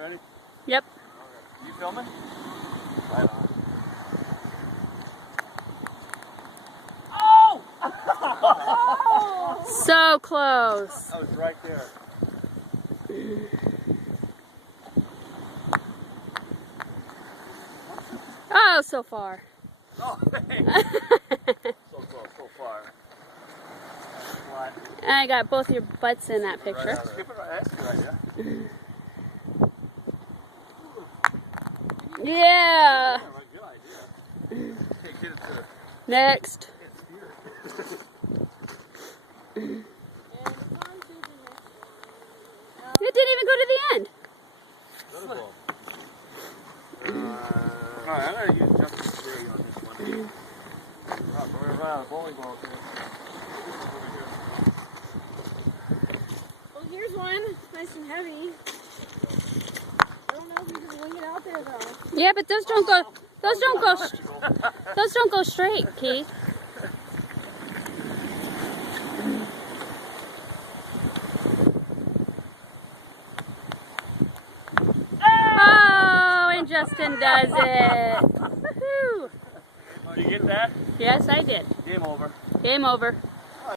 ready? Yep. Okay. You filming? Right on. Oh! So close. I was right there. Oh, so far. Oh, hey. So close, so far. I got both your butts in that picture. Right skip it right. That's a good idea. Yeah. Good idea. Hey, get it to Next. It didn't even go to the end. Alright, I gotta get Justin's theory on this one. We're around a bowling ball here. Well, here's one. It's nice and heavy. I don't know if you can wing it out there though. Yeah, but those don't go straight, Keith. Oh, and Justin does it. Woohoo! Did you get that? Yes, I did. Game over. Game over.